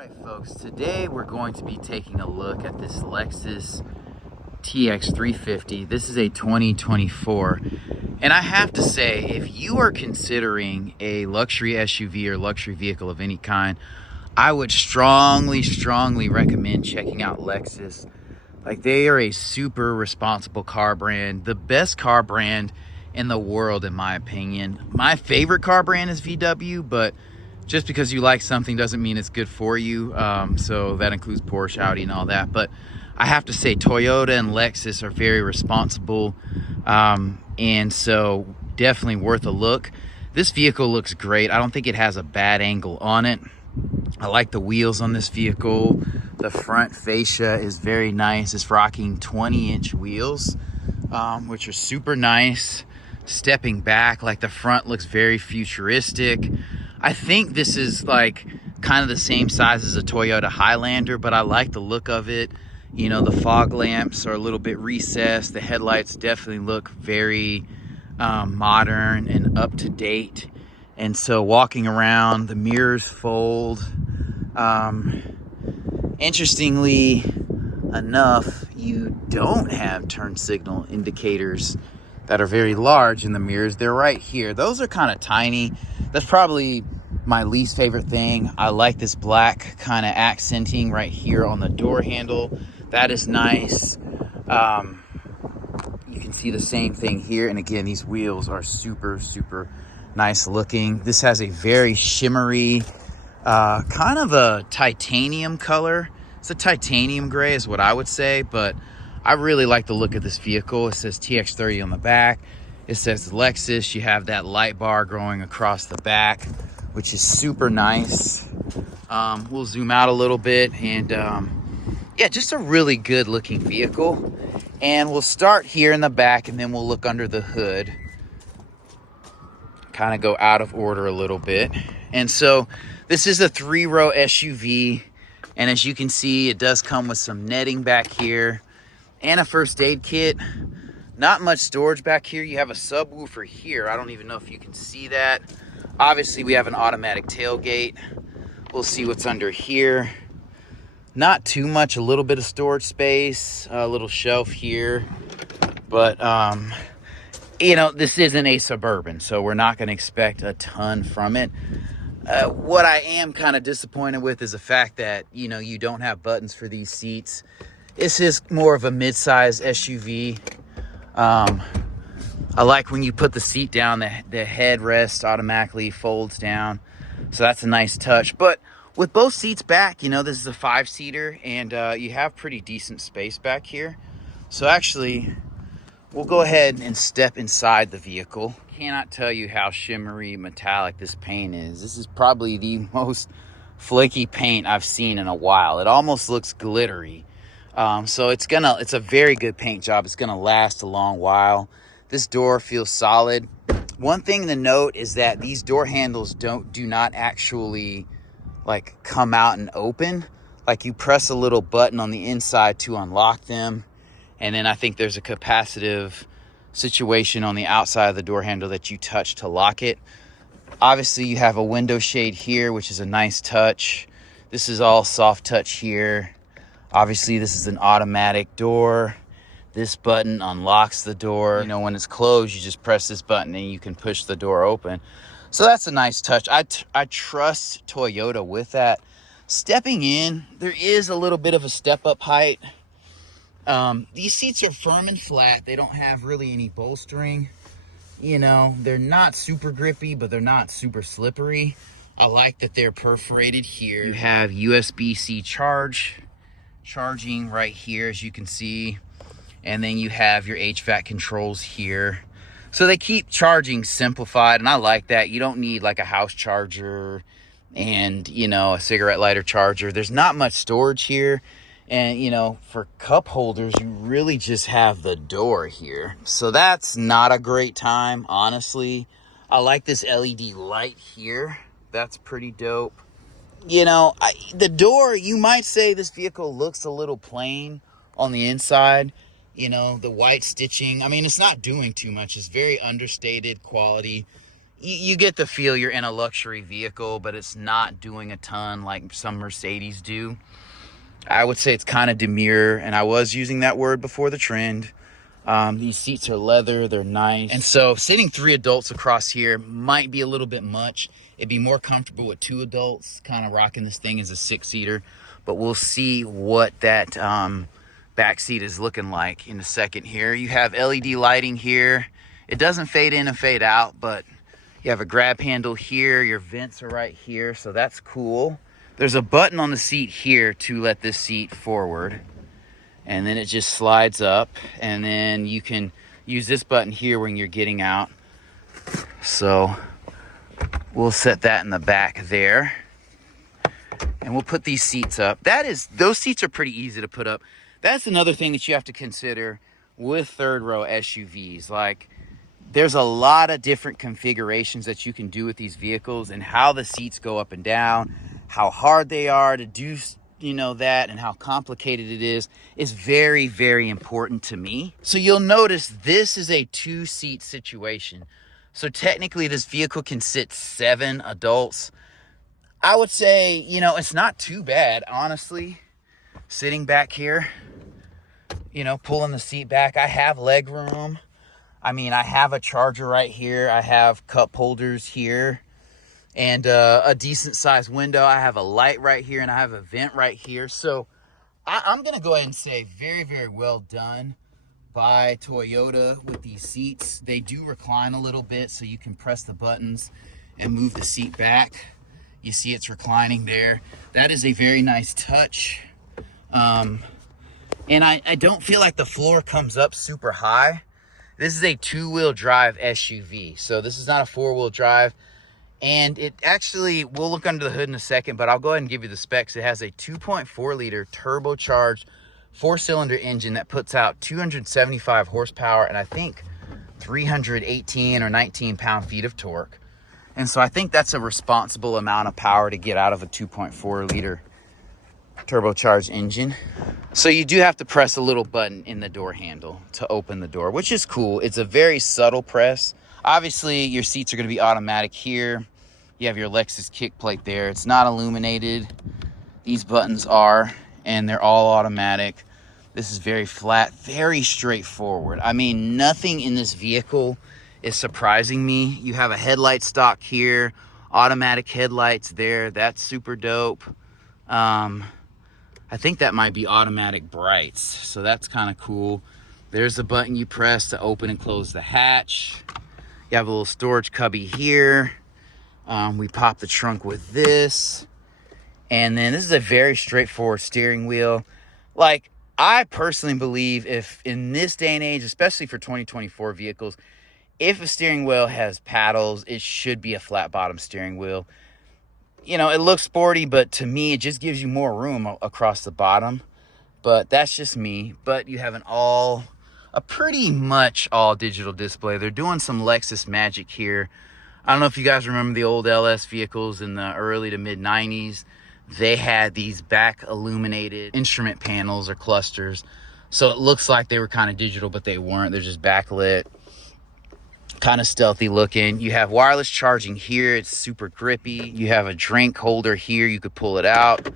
Alright folks, today we're going to be taking a look at this Lexus TX350. This is a 2024, and I have to say, if you are considering a luxury SUV or luxury vehicle of any kind, I would strongly recommend checking out Lexus. Like, they are a super responsible car brand, the best car brand in the world in my opinion. My favorite car brand is VW, but just because you like something doesn't mean it's good for you. So that includes Porsche, Audi, and all that. But I have to say, Toyota and Lexus are very responsible. And so definitely worth a look. This vehicle looks great. I don't think it has a bad angle on it. I like the wheels on this vehicle. The front fascia is very nice. It's rocking 20-inch wheels, which are super nice. Stepping back, like, the front looks very futuristic. I think this is like kind of the same size as a Toyota Highlander, but I like the look of it. You know, the fog lamps are a little bit recessed. The headlights definitely look very modern and up to date. And so walking around, the mirrors fold. Interestingly enough, you don't have turn signal indicators that are very large in the mirrors. They're right here. Those are kind of tiny. That's probably my least favorite thing. I like this black kind of accenting right here on the door handle. That is nice. You can see the same thing here. And again, these wheels are super nice looking. This has a very shimmery, kind of a titanium color. It's a titanium gray is what I would say, but I really like the look of this vehicle. It says TX30 on the back. It says Lexus. You have that light bar going across the back, which is super nice. We'll zoom out a little bit, and yeah, just a really good looking vehicle. And we'll start here in the back, and then we'll look under the hood. Kind of go out of order a little bit. And so this is a 3-row SUV, and as you can see, it does come with some netting back here and a first aid kit. Not much storage back here. You have a subwoofer here. I don't even know if you can see that. Obviously, we have an automatic tailgate. We'll see what's under here. Not too much, a little bit of storage space, a little shelf here. But, you know, this isn't a Suburban, so we're not going to expect a ton from it. What I am kind of disappointed with is the fact that, you know, you don't have buttons for these seats. This is more of a mid-size SUV. I like when you put the seat down, the headrest automatically folds down. So that's a nice touch. But with both seats back, you know, this is a 5-seater, and you have pretty decent space back here. So actually, we'll go ahead and step inside the vehicle. Cannot tell you how shimmery metallic this paint is. This is probably the most flaky paint I've seen in a while. It almost looks glittery. So it's a very good paint job. It's gonna last a long while. This door feels solid. One thing to note is that these door handles do not actually like come out and open. Like, you press a little button on the inside to unlock them, and then I think there's a capacitive situation on the outside of the door handle that you touch to lock it. Obviously, you have a window shade here, which is a nice touch. This is all soft touch here. Obviously, this is an automatic door. This button unlocks the door. You know, when it's closed, you just press this button and you can push the door open. So that's a nice touch. I trust Toyota with that. Stepping in, there is a little bit of a step-up height. These seats are firm and flat. They don't have really any bolstering. You know, they're not super grippy, but they're not super slippery. I like that they're perforated here. You have USB-C charging right here, as you can see, and then you have your HVAC controls here. So they keep charging simplified, and I like that. You don't need like a house charger and, you know, a cigarette lighter charger. There's not much storage here, and, you know, for cup holders, you really just have the door here. So that's not a great time, honestly. I like this LED light here. That's pretty dope. You know, the door, you might say this vehicle looks a little plain on the inside. You know, the white stitching, I mean, it's not doing too much. It's very understated quality. you get the feel you're in a luxury vehicle, but it's not doing a ton like some Mercedes do. I would say it's kind of demure, and I was using that word before the trend. These seats are leather, they're nice. And so sitting 3 adults across here might be a little bit much. It'd be more comfortable with 2 adults, kind of rocking this thing as a 6-seater. But we'll see what that back seat is looking like in a second here. You have LED lighting here. It doesn't fade in and fade out, but you have a grab handle here. Your vents are right here, so that's cool. There's a button on the seat here to let this seat forward. And then it just slides up, and then you can use this button here when you're getting out. So we'll set that in the back there, and we'll put these seats up. Those seats are pretty easy to put up. That's another thing that you have to consider with third row SUVs. Like, there's a lot of different configurations that you can do with these vehicles, and how the seats go up and down, how hard they are to do, that, and how complicated it is very, very important to me. So you'll notice this is a 2-seat situation. So technically this vehicle can sit 7 adults. I would say, it's not too bad, honestly, sitting back here, pulling the seat back. I have leg room. I mean, I have a charger right here. I have cup holders here. And a decent sized window. I have a light right here, and I have a vent right here. So I'm going to go ahead and say very, very well done by Toyota with these seats. They do recline a little bit, so you can press the buttons and move the seat back. You see it's reclining there. That is a very nice touch. And I don't feel like the floor comes up super high. This is a 2-wheel drive SUV. So this is not a 4-wheel drive. And it actually, we'll look under the hood in a second, but I'll go ahead and give you the specs. It has a 2.4 liter turbocharged 4-cylinder engine that puts out 275 horsepower and I think 318 or 19 pound-feet of torque. And so I think that's a responsible amount of power to get out of a 2.4 liter turbocharged engine. So you do have to press a little button in the door handle to open the door, which is cool. It's a very subtle press. Obviously, your seats are going to be automatic here. You have your Lexus kick plate there. It's not illuminated. These buttons are, and they're all automatic. This is very flat, very straightforward. I mean, nothing in this vehicle is surprising me. You have a headlight stock here, automatic headlights there. That's super dope. I think that might be automatic brights, so that's kind of cool. There's a button you press to open and close the hatch. You have a little storage cubby here. We pop the trunk with this. And then this is a very straightforward steering wheel. Like, I personally believe if in this day and age, especially for 2024 vehicles, if a steering wheel has paddles, it should be a flat bottom steering wheel. It looks sporty, but to me, it just gives you more room across the bottom. But that's just me. But you have a pretty much all digital display. They're doing some Lexus magic here. I don't know if you guys remember the old LS vehicles in the early to mid 90s. They had these back illuminated instrument panels or clusters. So it looks like they were kind of digital, but they weren't. They're just backlit, kind of stealthy looking. You have wireless charging here. It's super grippy. You have a drink holder here. You could pull it out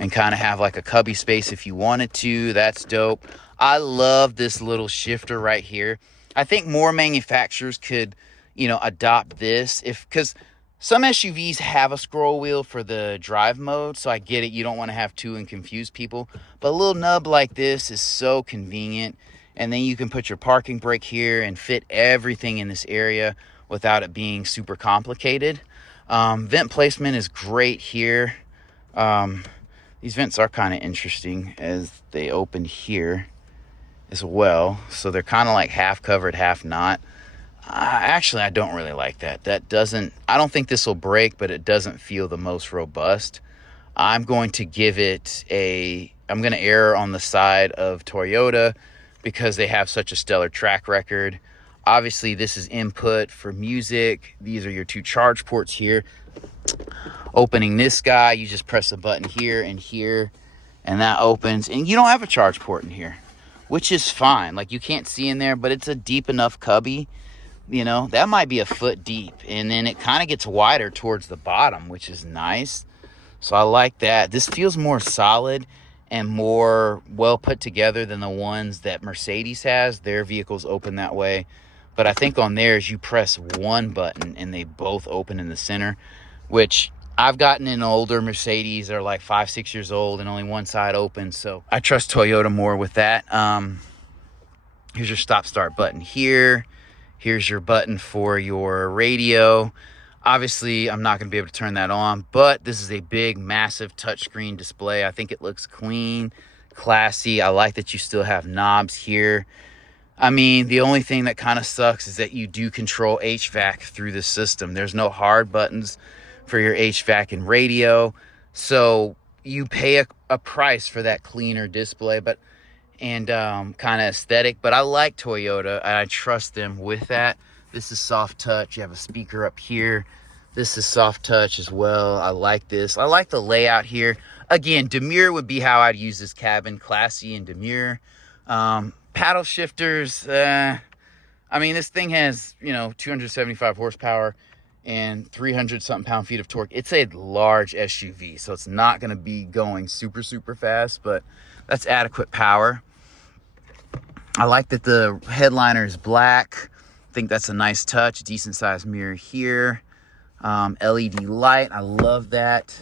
and kind of have like a cubby space if you wanted to. That's dope. I love this little shifter right here. I think more manufacturers could, adopt this because some SUVs have a scroll wheel for the drive mode. So I get it. You don't want to have 2 and confuse people, but a little nub like this is so convenient. And then you can put your parking brake here and fit everything in this area without it being super complicated. Vent placement is great here. These vents are kind of interesting as they open here as well. So they're kind of like half covered, half not. Actually, I don't really like that. I don't think this will break, but it doesn't feel the most robust. I'm going to give it I'm going to err on the side of Toyota because they have such a stellar track record. Obviously, this is input for music. These are your 2 charge ports here. Opening this guy, you just press a button here, and that opens. And you don't have a charge port in here, which is fine. Like, you can't see in there, but it's a deep enough cubby You know, that might be a foot deep, and then it kind of gets wider towards the bottom, which is nice. So I like that. This feels more solid and more well put together than the ones that Mercedes has. Their vehicles open that way, but I think on theirs you press one button and they both open in the center, which I've gotten in older Mercedes that are like 5-6 years old and only one side open, so I trust Toyota more with that. Here's your stop start button here. Here's your button for your radio. Obviously, I'm not going to be able to turn that on, but this is a big, massive touchscreen display. I think it looks clean, classy. I like that you still have knobs here. I mean, the only thing that kind of sucks is that you do control HVAC through the system. There's no hard buttons for your HVAC and radio, so you pay a price for that cleaner display, and kind of aesthetic. But I like Toyota, and I trust them with that. This is soft touch. You have a speaker up here. This is soft touch as well. I like this. I like the layout here. Again, demure would be how I'd use this cabin. Classy and demure. Paddle shifters. I mean, this thing has, 275 horsepower and 300 something pound-feet of torque. It's a large SUV, so it's not going to be going super, super fast, but that's adequate power. I like that the headliner is black. I think that's a nice touch. Decent sized mirror here. LED light. I love that.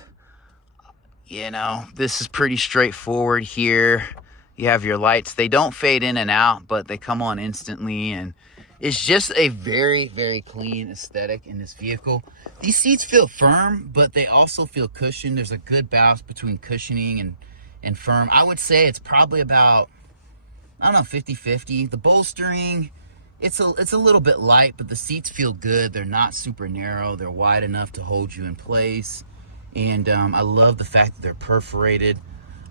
This is pretty straightforward here. You have your lights. They don't fade in and out, but they come on instantly. And it's just a very, very clean aesthetic in this vehicle. These seats feel firm, but they also feel cushioned. There's a good balance between cushioning and firm. I would say it's probably about, 50-50. The bolstering, it's a little bit light, but the seats feel good. They're not super narrow. They're wide enough to hold you in place. And I love the fact that they're perforated.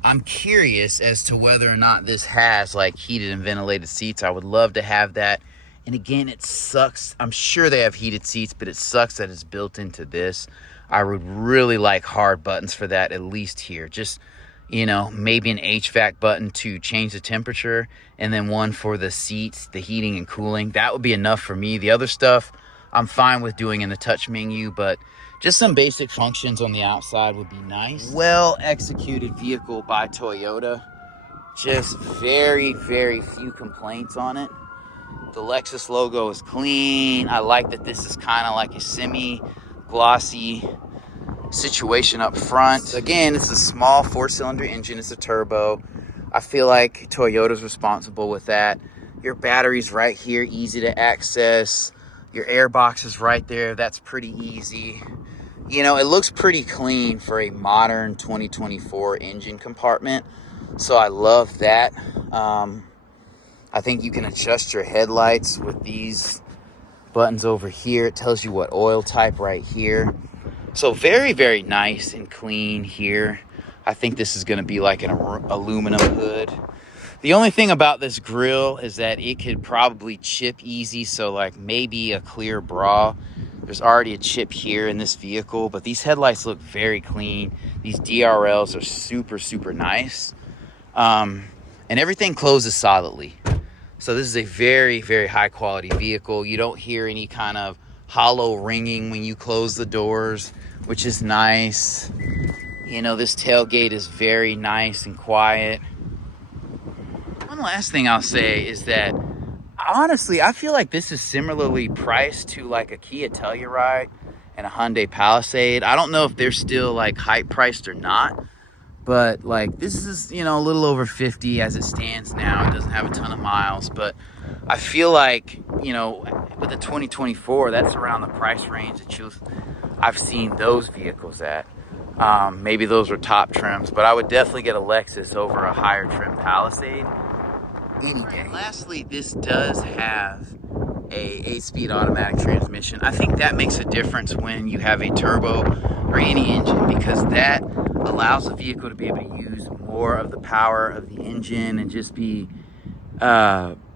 I'm curious as to whether or not this has like heated and ventilated seats. I would love to have that. And again, it sucks. I'm sure they have heated seats, but it sucks that it's built into this. I would really like hard buttons for that, at least here. Just, maybe an HVAC button to change the temperature, and then one for the seats, the heating and cooling. That would be enough for me. The other stuff I'm fine with doing in the touch menu, but just some basic functions on the outside would be nice. Well executed vehicle by Toyota. Just very, very few complaints on it. The Lexus logo is clean. I like that this is kind of like a semi-glossy situation up front. Again, it's a small 4-cylinder engine. It's a turbo. I feel like Toyota's responsible with that. Your battery's right here, easy to access. Your air box is right there. That's pretty easy. It looks pretty clean for a modern 2024 engine compartment. So I love that. I think you can adjust your headlights with these buttons over here. It tells you what oil type right here. So very, very nice and clean here. I think this is going to be like an aluminum hood. The only thing about this grille is that it could probably chip easy. So like maybe a clear bra. There's already a chip here in this vehicle, but these headlights look very clean. These DRLs are super, super nice. And everything closes solidly. So this is a very, very high quality vehicle. You don't hear any kind of hollow ringing when you close the doors, which is nice. This tailgate is very nice and quiet. One last thing I'll say is that, honestly, I feel like this is similarly priced to like a Kia Telluride and a Hyundai Palisade. I don't know if they're still like hype priced or not, but like this is, a little over 50 as it stands now. It doesn't have a ton of miles, but I feel like, with the 2024, that's around the price range that I've seen those vehicles at. Maybe those are top trims, but I would definitely get a Lexus over a higher trim Palisade any day. Lastly, this does have a 8-speed automatic transmission. I think that makes a difference when you have a turbo or any engine, because that allows the vehicle to be able to use more of the power of the engine and just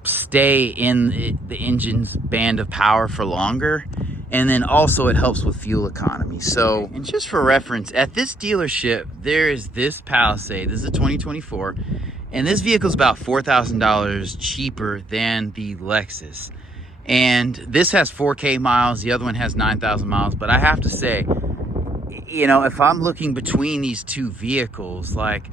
stay in the engine's band of power for longer. And then also it helps with fuel economy. So, and just for reference, at this dealership, there is this Palisade. This is a 2024. And this vehicle is about $4,000 cheaper than the Lexus. And this has 4K miles, the other one has 9,000 miles. But I have to say, you know, if I'm looking between these two vehicles, like,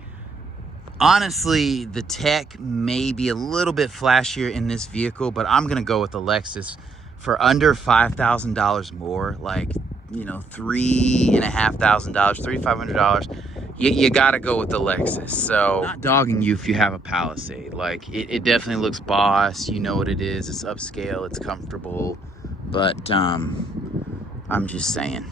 honestly, the tech may be a little bit flashier in this vehicle, but I'm gonna go with the Lexus for under $5,000 more, like, you know, $3,500, $3,500. You gotta go with the Lexus. So, not dogging you if you have a Palisade. Like, it definitely looks boss. You know what it is. It's upscale. It's comfortable. But I'm just saying.